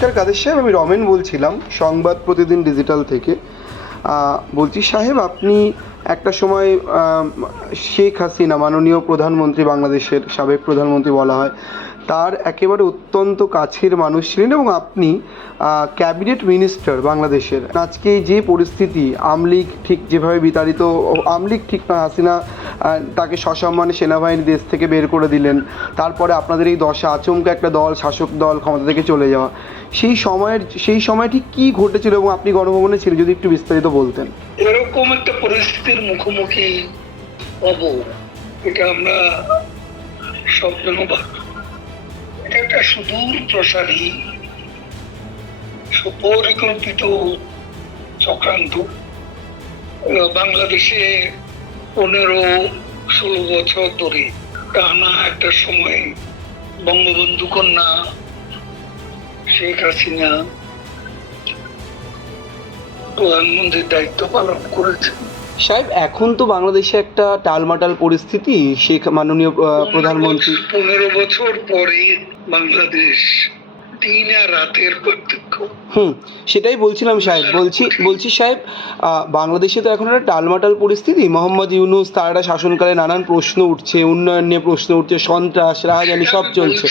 নমস্কার, কাদের সাহেব? আমি রমেন বলছিলাম, সংবাদ প্রতিদিন ডিজিটাল থেকে। বলছি, সাহেব, আপনি একটা সময় শেখ হাসিনা, মাননীয় প্রধানমন্ত্রী, বাংলাদেশের সাবেক প্রধানমন্ত্রী বলা হয় তার একেবারে অত্যন্ত কাছের মানুষ ছিলেন এবং আপনি ক্যাবিনেট মিনিস্টার বাংলাদেশের। আজকে যে পরিস্থিতি আমলিগ ঠিক যেভাবে বিতাড়িত আমলিগ ঠিক না, হাসিনা তাকে সসম্মানে সেনাবাহিনী দেশ থেকে বের করে দিলেন। তারপরে আপনাদের এই দশা, আচমকা একটা দল, শাসক দল ক্ষমতা থেকে চলে যাওয়া। সেই সময়ের, সেই সময়টি কি ঘটেছিল এবং আপনি গণভবনে ছিলেন, যদি একটু বিস্তারিত বলতেন। এরকম একটা পরিস্থিতির মুখোমুখি হব, এটা আমরা স্বপ্ন এটা একটা সুদূর প্রসারী সুপরিকল্পিত চক্রান্ত। বাংলাদেশে পনেরো ষোলো বছর ধরে টানা একটা সময় বঙ্গবন্ধু কন্যা শেখ হাসিনা প্রধানমন্ত্রীর দায়িত্ব পালন করেছেন। সাহেব এখন তো বাংলাদেশে একটা টালমাটাল পরিস্থিতি শেখ মাননীয় প্রধানমন্ত্রী পনেরো বছর পরে বাংলাদেশ দিন আর রাতের পার্থক্য হুম সেটাই বলছিলাম সাহেব। বলছি বলছি সাহেব বাংলাদেশে তো এখন একটা টালমাটাল পরিস্থিতি। মোহাম্মদ ইউনুস তারা শাসনকালে নানান প্রশ্ন উঠছে উন্নয়ন নিয়ে প্রশ্ন উঠছে সন্ত্রাস রাহাজানি সব চলছে।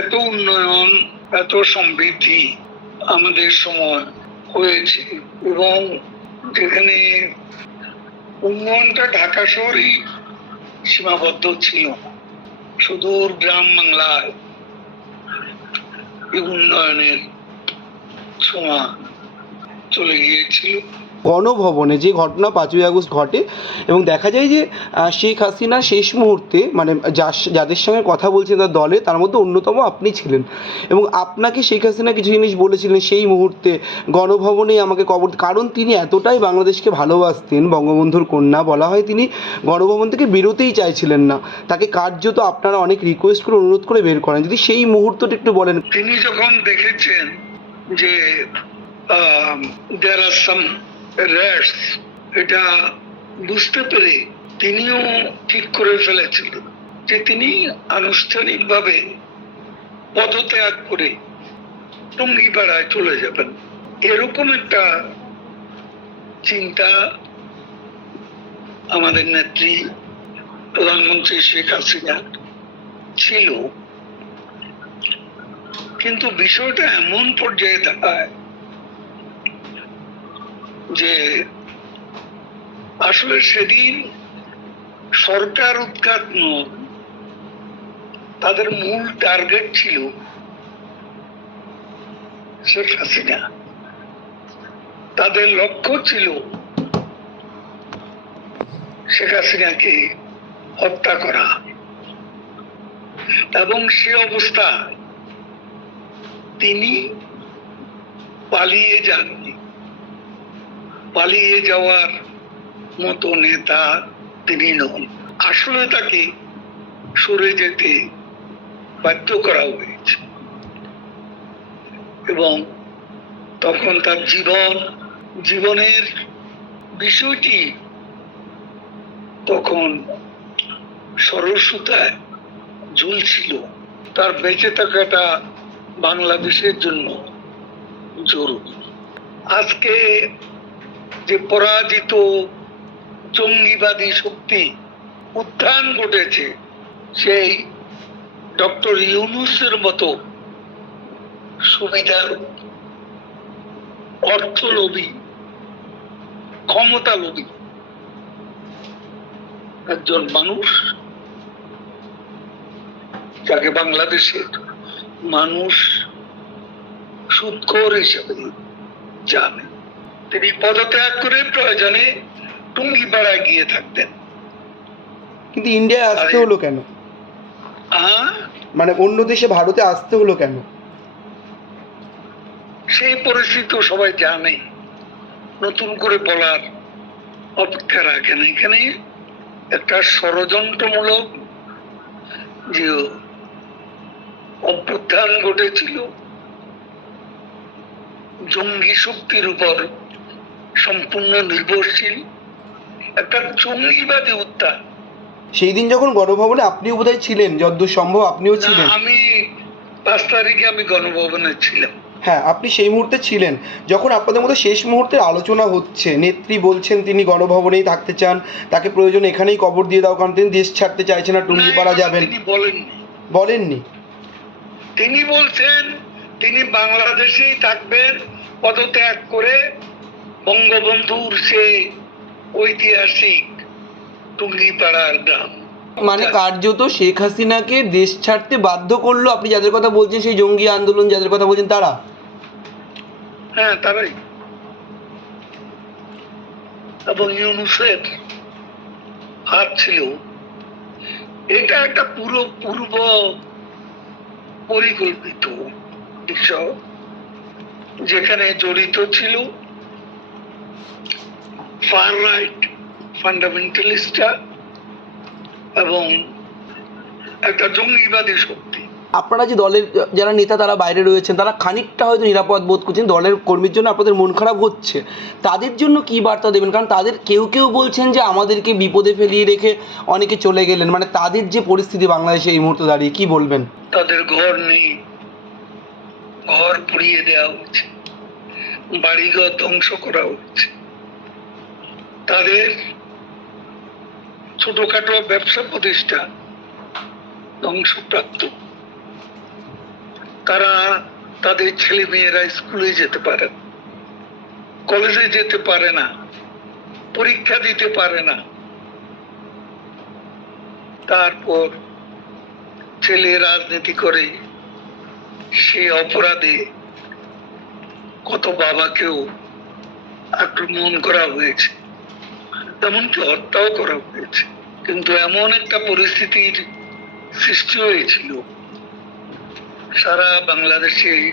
এত উন্নয়ন এত সমৃদ্ধি আমাদের সময় হয়েছে এবং যেখানে উন্নয়নটা ঢাকা শহরেই সীমাবদ্ধ ছিল সুদূর গ্রাম বাংলায়। উন্নয়নের ছোঁয়া চলে গিয়েছিল। গণভবনে যে ঘটনা পাঁচই আগস্ট ঘটে, এবং দেখা যায় যে শেখ হাসিনা শেষ মুহূর্তে মানে যাদের সঙ্গে কথা বলছেন তার দলে, তার মধ্যে অন্যতম আপনি ছিলেন। এবং আপনাকে শেখ হাসিনা কিছু জিনিস বলেছিলেন সেই মুহূর্তে, গণভবনেই আমাকে কবর, কারণ তিনি এতটাই বাংলাদেশকে ভালোবাসতেন, বঙ্গবন্ধুর কন্যা বলা হয় তিনি, গণভবন থেকে বেরোতেই চাইছিলেন না। তাকে কার্যত আপনারা অনেক রিকোয়েস্ট করে, অনুরোধ করে বের করেন। যদি সেই মুহূর্তটা একটু বলেন। তিনি যখন দেখেছেন যে দেয়ার আর সাম রেটস এটা বুঝতে পেরে তিনিও ঠিক করে ফেলেছিলেন যে তিনি আনুষ্ঠানিকভাবে পদত্যাগ করে টঙ্গিপাড়ায় চলে যাবেন। এরকম একটা চিন্তা আমাদের নেত্রী প্রধানমন্ত্রী শেখ হাসিনা ছিল। কিন্তু বিষয়টা এমন পর্যায়ে দাঁড়ায় যে আসলে সেদিন সরকার উৎখাত তাদের মূল টার্গেট ছিল শেখ হাসিনা। তাদের লক্ষ্য ছিল শেখ হাসিনাকে হত্যা করা। এবং সে অবস্থা তিনি পালিয়ে যাননি। পালিয়ে যাওয়ার মতো নেতা তিনি নন। আসলে তাকে সরে যেতে বাধ্য করা হয়েছে। এবং তখন তার জীবন, জীবনের বিষয়টি তখন সরস্বতায় ঝুলছিল। তার বেঁচে থাকাটা বাংলাদেশের জন্য জরুরি। আজকে যে পরাজিত জঙ্গিবাদী শক্তি উত্থান ঘটেছে, সেই ডক্টর ইউনুসের মতো সুবিধার অর্থলোভী ক্ষমতা লোভী একজন মানুষ যাকে বাংলাদেশের মানুষ সুৎখোর হিসেবে জানে। তিনি পদত্যাগ করে প্রয়োজনে টুঙ্গিপাড়ায় গিয়ে থাকতেন। কিন্তু ইন্ডিয়ায় আসতে হলো কেন? মানে অন্য দেশে ভারতে আসতে হলো কেন? সেই পরিস্থিতি তো সবাই জানে নতুন করে বলার অপেক্ষা রাখেন। এখানে একটা ষড়যন্ত্রমূলক যে অভ্যুত্থান ঘটেছিল জঙ্গি শক্তির উপর সম্পূর্ণ নির্ভরশীল একটা জঙ্গিবাদী উত্থান সেই দিন যখন গণভবনে আপনিও বোধহয় ছিলেন যদ্দূর সম্ভব আপনিও ছিলেন। আমি পাঁচ তারিখে আমি গণভবনে ছিলাম। হ্যাঁ আপনি সেই মুহূর্তে ছিলেন। যখন আপনাদের মধ্যে শেষ মুহূর্তের আলোচনা হচ্ছে নেত্রী বলছেন তিনি গণভবনেই থাকতে চান তাকে প্রয়োজন এখানেই কবর দিয়ে দাও কারণ তিনি দেশ ছাড়তে চাইছেন না টুঙ্গিপাড়া যাবেন। বলেননি? তিনি বলছেন তিনি বাংলাদেশেই থাকবেন পদত্যাগ করে বঙ্গবন্ধুর সে ঐতিহাসিক টুঙ্গিপাড়ার গ্রাম। মানে কার্যত শেখ হাসিনাকে দেশ ছাড়তে বাধ্য করল আপনি যাদের কথা বলছেন সেই জঙ্গি আন্দোলন যাদের কথা বলছেন তারা? হ্যাঁ তারাই। এবং ইউনুসের হাত ছিল। এটা একটা পুরো পূর্ব পরিকল্পিত বিষয় যেখানে জড়িত ছিল ফার রাইট ফান্ডামেন্টালিস্টরা এবং একটা জঙ্গিবাদী শক্তি। আপনারা যে দলের যারা নেতা তারা বাইরে রয়েছেন তারা খানিকটা হয়তো নিরাপদ বোধ করছেন দলের কর্মীর জন্য আপনাদের মন খারাপ হচ্ছে। তাদের জন্য কি বার্তা দেবেন? কারণ তাদের কেউ কেউ বলছেন যে আমাদেরকে বিপদে ফেলিয়ে রেখে অনেকে চলে গেলেন। মানে তাদের যে পরিস্থিতি বাংলাদেশে এই মুহূর্তে দাঁড়িয়ে কি বলবেন? তাদের ঘর নেই ঘর পুড়িয়ে দেওয়া হচ্ছে। বাড়িঘর ধ্বংস করা হচ্ছে। তাদের ছোটখাটো ব্যবসা প্রতিষ্ঠান ধ্বংসপ্রাপ্ত। তারা তাদের ছেলে মেয়েরা স্কুলে যেতে পারে কলেজে যেতে পারে না, পরীক্ষা দিতে পারে না। তারপর ছেলে রাজনীতি করে সে অপরাধে কত বাবাকেও আক্রমণ করা হয়েছে। এমনকি হত্যাও করা হয়েছে। কিন্তু এমন একটা পরিস্থিতির সৃষ্টি হয়েছিল। সারা বাংলাদেশে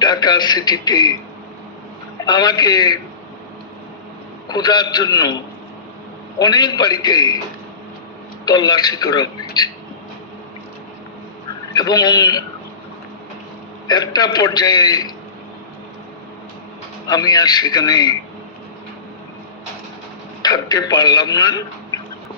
ঢাকা সিটিতে আমাকে খোঁজার জন্য অনেক বাড়িতে তল্লাশি করা হয়েছে। এবং একটা পর্যায়ে আমি আর সেখানে থাকতে পারলাম না।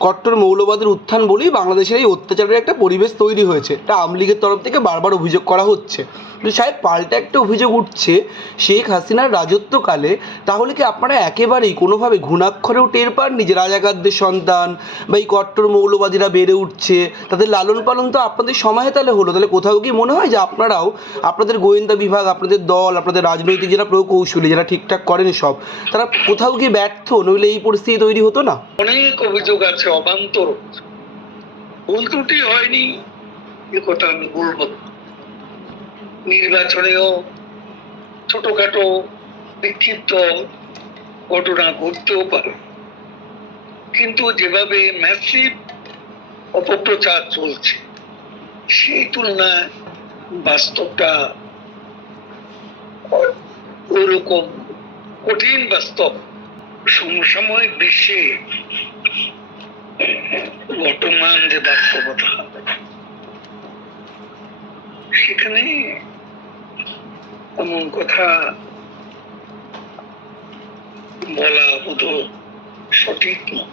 কট্টর মৌলবাদের উত্থান বলেই বাংলাদেশের এই অত্যাচারের একটা পরিবেশ তৈরি হয়েছে। এটা আওয়ামী লীগের তরফ থেকে বারবার অভিযোগ করা হচ্ছে। কিন্তু সাহেব, পাল্টা একটা অভিযোগ উঠছে শেখ হাসিনার রাজত্বকালে। তাহলে কি আপনারা একেবারেই কোনোভাবে ঘুণাক্ষরেও টের পাননি যে রাজাকারদের সন্তান বা এই কট্টর মৌলবাদীরা বেড়ে উঠছে? তাদের লালন পালন তো আপনাদের সময়ে তাহলে হলো। তাহলে কোথাও কি মনে হয় যে আপনারাও আপনাদের গোয়েন্দা বিভাগ, আপনাদের দল, আপনাদের রাজনৈতিক যারা প্রকৌশলী, যারা ঠিকঠাক করেন সব, তারা কোথাও কি ব্যর্থ? নইলে এই পরিস্থিতি তৈরি হতো না? অনেক অভিযোগ আছে, অবান্তর। ভুল ত্রুটি হয়নি এ কথা আমি বলব। নির্বাচনেও ছোটখাটো বিক্ষিপ্ত ঘটনা ঘটতেও পারে। কিন্তু যেভাবে ম্যাসিভ অপপ্রচার চলছে, সেই তুলনায় বাস্তবটা ওরকম কঠিন বাস্তব। সমসাময়িক বিশ্বে বর্তমান যে বাস্তবতা, সেখানে এমন কথা বলা বোধ সঠিক নয়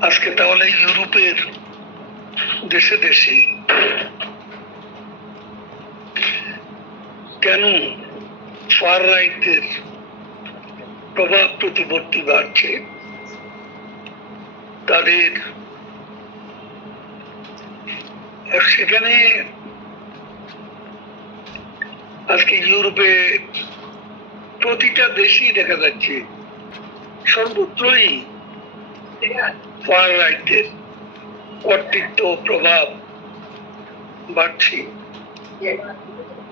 আজকে তাহলে ইউরোপের দেশে দেশে কেন ফার রাইটের প্রভাব প্রতিপত্তি বাড়ছে? তাদের, সেখানে আজকে ইউরোপে প্রতিটা দেশেই দেখা যাচ্ছে সর্বত্রই ফার কর্তৃত্ব, প্রভাব বাড়ছে।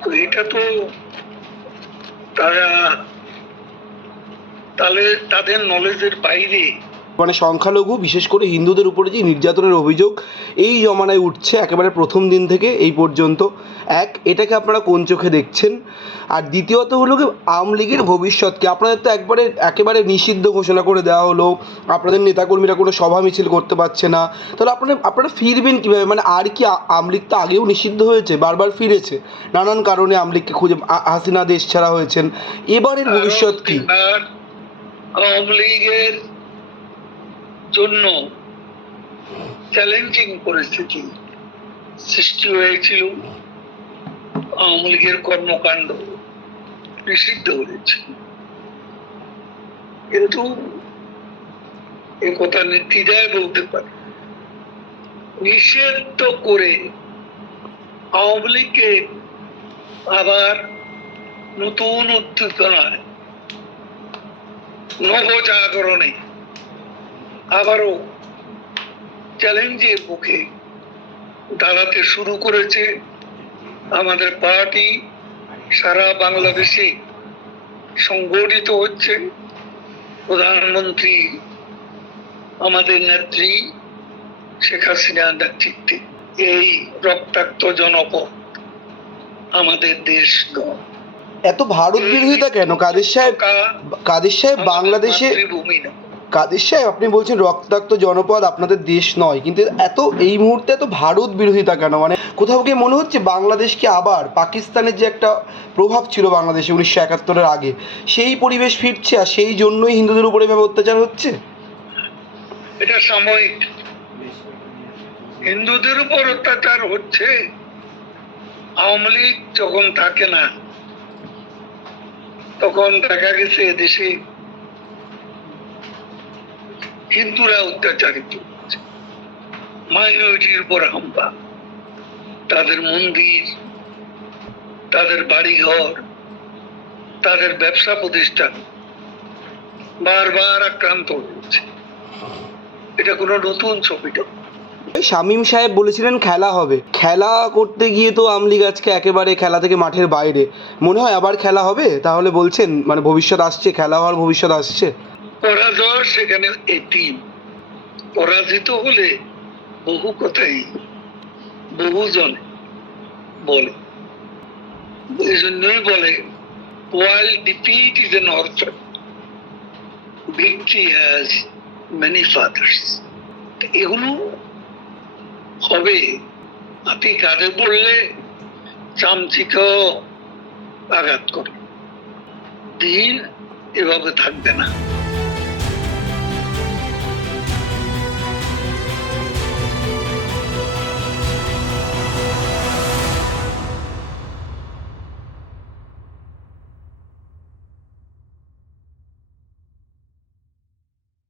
তো এটা তো তারা তাহলে তাদের নলেজের বাইরে মানে সংখ্যালঘু, বিশেষ করে হিন্দুদের উপরে যে নির্যাতনের অভিযোগ, এই জমানায় উঠছে একেবারে প্রথম দিন থেকে এই পর্যন্ত। এক, এটাকে আপনারা কোন চোখে দেখছেন? আর দ্বিতীয়ত হলো কি, আওয়ামী লীগের ভবিষ্যৎকে আপনাদের তো একবারে, একেবারে নিষিদ্ধ ঘোষণা করে দেওয়া হলো। আপনাদের নেতাকর্মীরা কোনো সভা মিছিল করতে পারছে না। তাহলে আপনারা আপনারা ফিরবেন কীভাবে? মানে আর কি আওয়ামী লীগ তো আগেও নিষিদ্ধ হয়েছে, বারবার ফিরেছে। নানান কারণে আওয়ামী লীগকে খুঁজে হাসিনা দেশ ছাড়া হয়েছেন। এবারের ভবিষ্যৎ কী? আওয়ামী লীগের জন্য চ্যালেঞ্জিং পরিস্থিতি সৃষ্টি হয়েছিল। আওয়ামী লীগের কর্মকাণ্ড নিষিদ্ধ হয়েছে। কিন্তু এ কথা নির্দ্বিধায় বলতে পারে। নিষিদ্ধ করে আওয়ামী লীগকে আবার নতুন উদ্দীপনায় নবজাগরণে আবারও চ্যালেঞ্জের মুখে দাঁড়াতে শুরু করেছে আমাদের পার্টি। সারা বাংলাদেশে সংগঠিত হচ্ছে প্রধানমন্ত্রী আমাদের নেত্রী শেখ হাসিনার নেতৃত্বে। এই রক্তাক্ত জনপদ আমাদের দেশ নয় এত ভারত বিরোধিতা কেন? কাদের সাহেব কাদের সাহেব বাংলাদেশে ভূমি নয় কাদের সাহেব? আপনি বলছেন রক্তাক্ত জনপদ আপনাদের দেশ নয়, কিন্তু এত, এই মুহূর্তে এত ভারত বিরোধিতা কেন? মানে কোথাও গিয়ে মনে হচ্ছে বাংলাদেশকে আবার পাকিস্তানের যে একটা প্রভাব ছিল বাংলাদেশে উনিশশো একাত্তরের আগে, সেই পরিবেশ ফিরছে আর সেই জন্যই হিন্দুদের উপরে এভাবে অত্যাচার হচ্ছে? এটা সাময়িক। হিন্দুদের উপর অত্যাচার হচ্ছে, আওয়ামী লীগ যখন থাকে না, তখন দেখা গেছে দেশে হিন্দুরা অত্যাচারিত মাইনরিটির উপর হামলা। তাদের মন্দির, তাদের বাড়িঘর, তাদের ব্যবসা প্রতিষ্ঠান বারবার আক্রান্ত হচ্ছে এটা কোনো নতুন ছবি না। শামীম সাহেব বলেছিলেন খেলা হবে। খেলা করতে গিয়ে তো আমলিগ আজকে একেবারে খেলা থেকে মাঠের বাইরে। মনে হয় আবার খেলা হবে? তাহলে বলছেন মানে ভবিষ্যৎ আসছে, খেলা হওয়ার ভবিষ্যৎ আসছে। পরাজয় সেখানে এটিম পরাজিত হলে বহু কথাই বহুজন বলে। এই জন্যই বলে এগুলো হবে। আপনি কাঁধে পড়লে চামচিকেও আঘাত করে। দিন এভাবে থাকবে না।